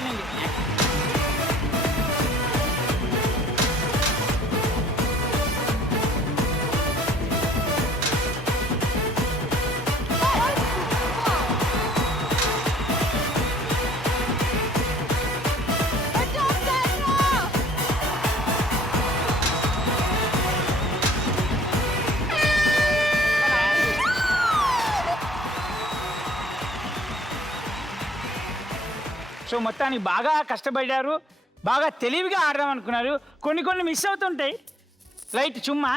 అండి. సో మొత్తానికి బాగా కష్టపడ్డారు, బాగా తెలివిగా ఆడదాం అనుకున్నారు. కొన్ని మిస్ అవుతుంటాయి, రైట్ చుమ్మా.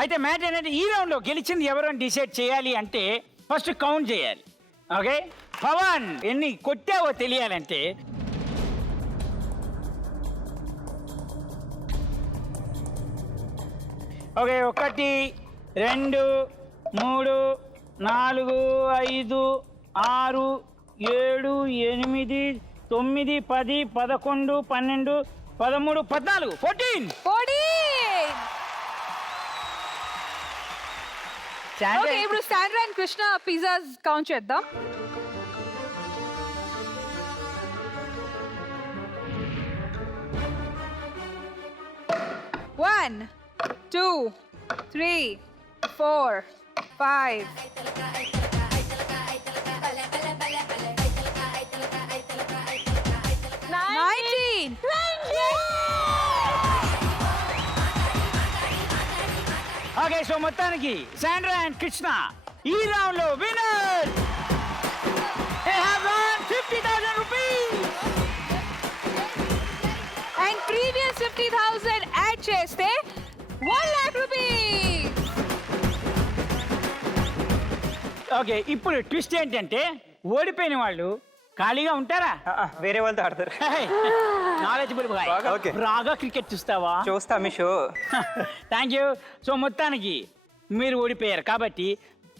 అయితే మ్యాచ్ అనేది ఈ రౌండ్లో గెలిచింది ఎవరు అని డిసైడ్ చేయాలి అంటే ఫస్ట్ కౌంట్ చేయాలి. ఓకే పవన్, ఎన్ని కొట్టావో తెలియాలంటే ఓకే 1 2 3 4 5 6 7 8 9 10 11 12 13 14 14. ఓకే ఇప్పుడు Sandra and Krishna pizzas count చేద్దాం. One, 2, 3, 4, 5. 19. 20. ఓకే సో మొత్తానికి శాండ్రా అండ్ కృష్ణ ఈ రౌండ్ లో winner. They have won 50,000 rupees. And previous 50,000 add చేస్తే 1 lakh rupees. ఓకే ఇప్పుడు ట్విస్ట్ ఏంటంటే ఓడిపోయిన వాళ్ళు ఖాళీగా ఉంటారా? వేరే వాళ్ళతో ఆడతారు. Knowledgeable Okay. బాగా క్రికెట్ చూస్తావా? చూస్తా మీ షో. Thank you. సో మొత్తానికి మీరు ఓడిపోయారు కాబట్టి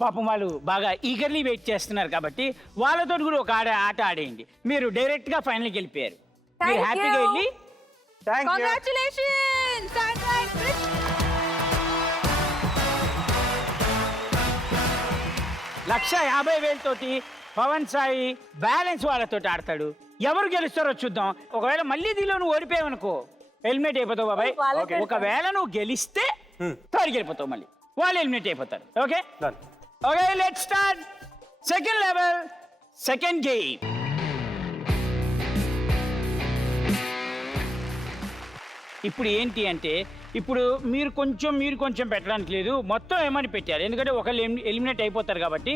పాపం వాళ్ళు బాగా ఈగర్లీ వెయిట్ చేస్తున్నారు కాబట్టి వాళ్ళతో కూడా ఒక ఆట ఆడేయండి. మీరు డైరెక్ట్గా ఫైనల్కి వెళ్ళిపోయారు. మీరు Thank హ్యాపీగా you. వెళ్ళి thank you. Congratulations, Sandra and Krishna. $150,000 తోటి పవన్ సాయి బ్యాలెన్స్ వాళ్ళతో ఆడతాడు. ఎవరు గెలుస్తారో చూద్దాం. ఒకవేళ మళ్ళీ దీనిలో నువ్వు ఓడిపోయావనుకో ఎలిమినేట్ అయిపోతావు బాబాయ్. ఒకవేళ నువ్వు గెలిస్తే థర్డ్ గెలిపోతావు, మళ్ళీ వాళ్ళు ఎలిమినేట్ అయిపోతారు. Okay okay let's start second level, second game. ఇప్పుడు ఏంటి అంటే ఇప్పుడు మీరు కొంచెం పెట్టడానికి లేదు, మొత్తం ఏమని పెట్టారు. ఎందుకంటే ఒకళ్ళు ఎలిమినేట్ అయిపోతారు కాబట్టి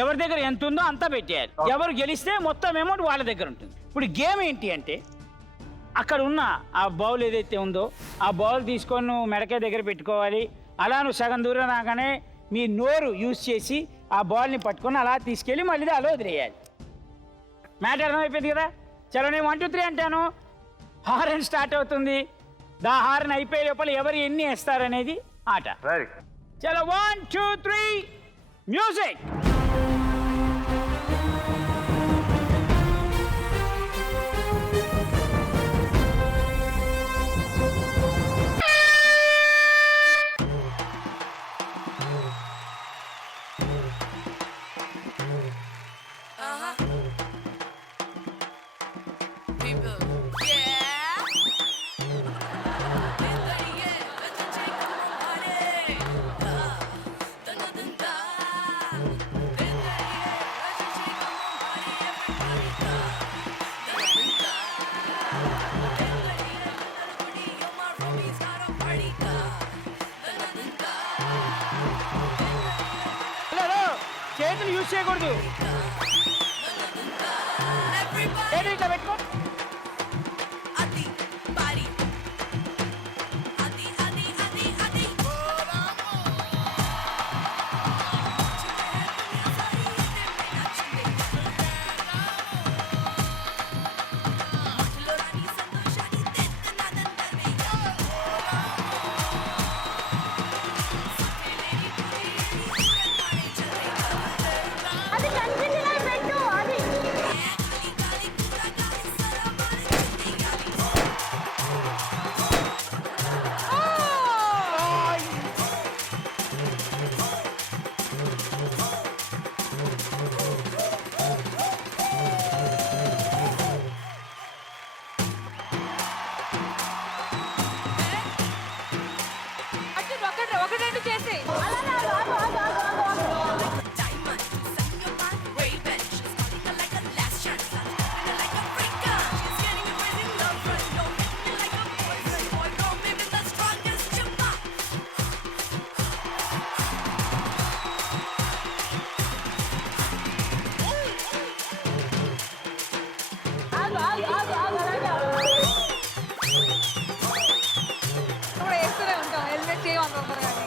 ఎవరి దగ్గర ఎంత ఉందో అంతా పెట్టారు. ఎవరు గెలిస్తే మొత్తం అమౌంట్ వాళ్ళ దగ్గర ఉంటుంది. ఇప్పుడు గేమ్ ఏంటి అంటే అక్కడ ఉన్న ఆ బౌల్ ఏదైతే ఉందో ఆ బౌల్ తీసుకొని నువ్వు మెడకాయ దగ్గర పెట్టుకోవాలి. అలా నువ్వు సగం దూరం రాగానే మీ నోరు యూజ్ చేసి ఆ బాల్ని పట్టుకొని అలా తీసుకెళ్ళి మళ్ళీ అలా వదిలేయాలి. మ్యాటర్ అర్థమైపోయింది కదా? చలో నేను 1 2 3 అంటాను, హారన్ స్టార్ట్ అవుతుంది. దా హారన్ అయిపోయే లోపల ఎవరు ఎన్ని వేస్తారనేది ఆట. చలో 1 2 3 మ్యూజిక్. చేతులు యూజ్ చేయకూడదు. ఇట్లా పెట్టుకో. తొందరగానే.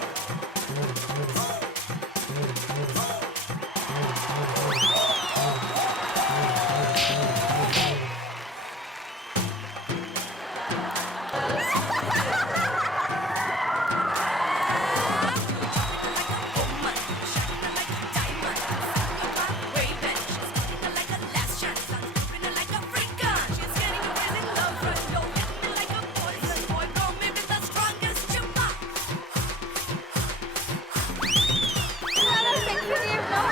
చాలా sexy game, no?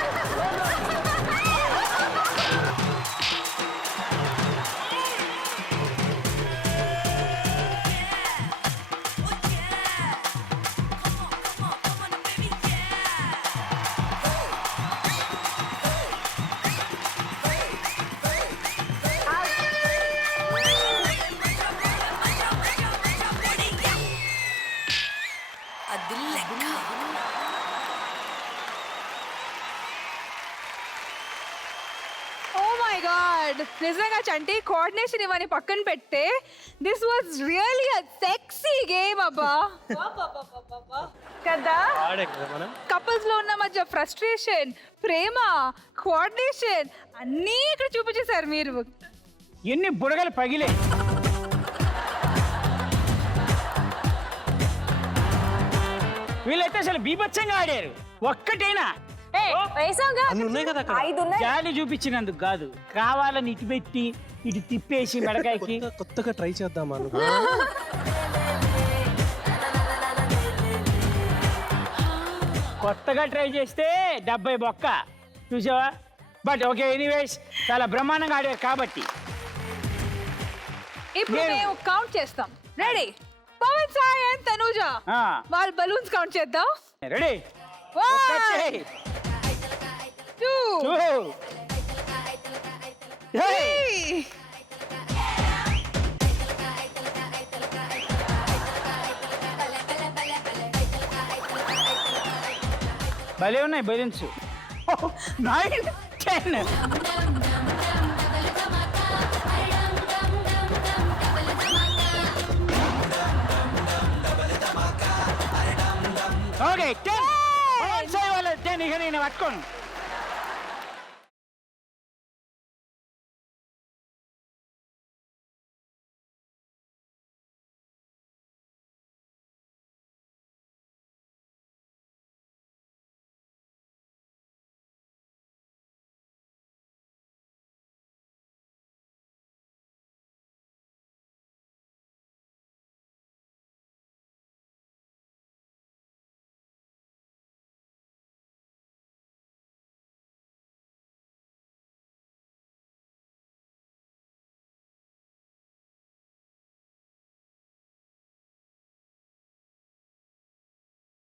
Oh my god, నిజంగా చంటి కోఆర్డినేషన్ ఇవన్నీ పక్కన పెడితే this was really a sexy game అబ్బా. కదా కపుల్స్ లో ఉన్న మధ్య ఫ్రస్ట్రేషన్, ప్రేమ, కోఆర్డినేషన్ అన్నీ ఇక్కడ చూపించేశారు మీరు. ఎన్ని బుడగలు పగిలే. వీళ్ళైతే అసలు బీభత్సంగా ఆడారు. ఒక్కటైనా అన్ని ఉన్నాయి కదా అక్కడ. జాలి చూపించినందుకు కాదు, కావాలని ఇటు పెట్టి ఇటు తిప్పేసి మెడకాయకి. కొత్తగా ట్రై చేద్దామా నువ్వు? కొత్తగా ట్రై చేస్తే 70 బొక్క చూసావా. బట్ ఓకే, ఎనీవేస్ చాలా బ్రహ్మాండంగా ఆడారు కాబట్టి ఇప్పుడు మేము కౌంట్ చేస్తాం. రెడీ? పవన్ సాయి అండ్ తనూజ వాళ్ళ బలూన్స్ కౌంట్ చేద్దాం. రెడీ? 1 2 3 భలే ఉన్నాయి బలూన్స్. 9 10. ఓకే 10. ఇక నేను పట్టుకోను.